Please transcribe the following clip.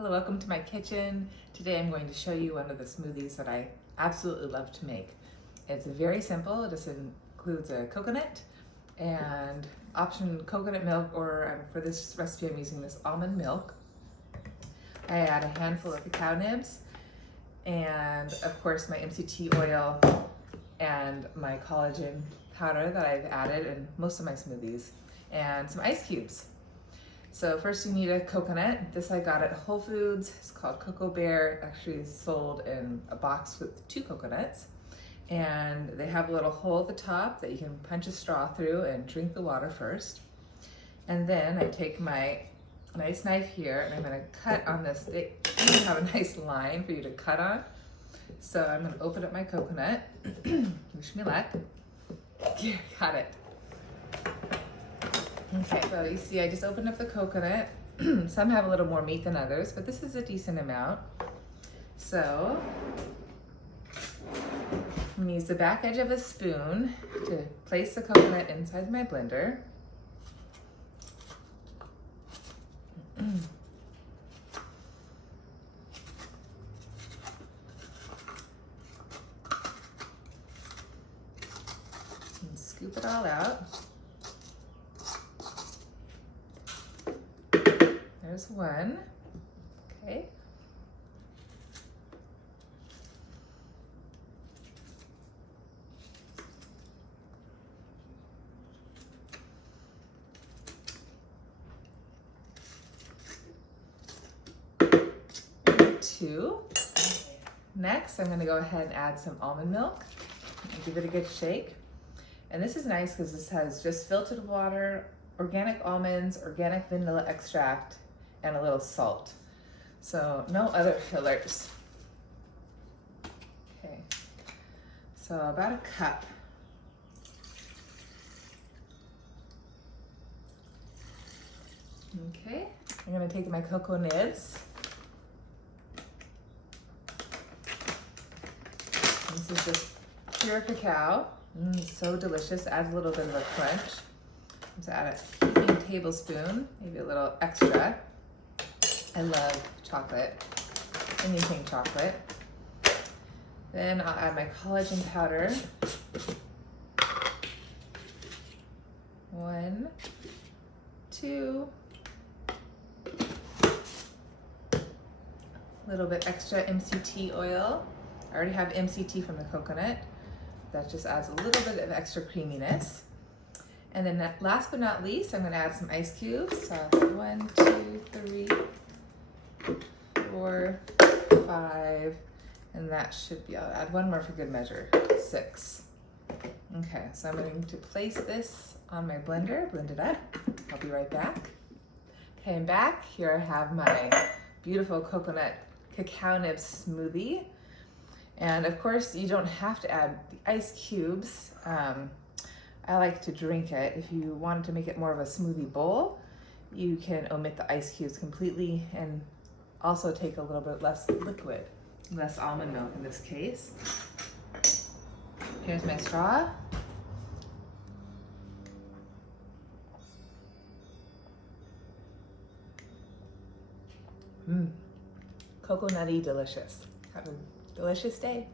Hello, welcome to my kitchen. Today I'm going to show you one of the smoothies that I absolutely love to make. It's very simple. It just includes a coconut and option coconut milk, or for this recipe I'm using this almond milk. I add a handful of cacao nibs and of course my MCT oil and my collagen powder that I've added in most of my smoothies, and some ice cubes. So first you need a coconut. This I got at Whole Foods. It's called Coco-Bear. Actually sold in a box with 2 coconuts. And they have a little hole at the top that you can punch a straw through and drink the water first. And then I take my nice knife here and I'm gonna cut on this. They even have a nice line for you to cut on. So I'm gonna open up my coconut. Wish me luck. Here, got it. Okay, so you see I just opened up the coconut. Some have a little more meat than others, but this is a decent amount. So I'm gonna use the back edge of a spoon to place the coconut inside my blender. And scoop it all out. There's one, okay. And 2. Next, I'm gonna go ahead and add some almond milk and give it a good shake. And this is nice because this has just filtered water, organic almonds, organic vanilla extract, and a little salt. So no other fillers. Okay, so about a cup. Okay, I'm gonna take my cocoa nibs. This is just pure cacao. So delicious, adds a little bit of a crunch. So add a heaping tablespoon, maybe a little extra. I love chocolate, anything chocolate. Then I'll add my collagen powder. 1, 2. A little bit extra MCT oil. I already have MCT from the coconut. That just adds a little bit of extra creaminess. And then last but not least, I'm gonna add some ice cubes. So 1, 2, 3, 4, 5, and that should be, I'll add one more for good measure, 6. Okay, so I'm going to place this on my blender, blend it up. I'll be right back. Okay, I'm back. Here I have my beautiful coconut cacao nibs smoothie. And of course, you don't have to add the ice cubes. I like to drink it. If you wanted to make it more of a smoothie bowl, you can omit the ice cubes completely and also take a little bit less liquid, less almond milk in this case. Here's my straw. Coco-nutty delicious. Have a delicious day.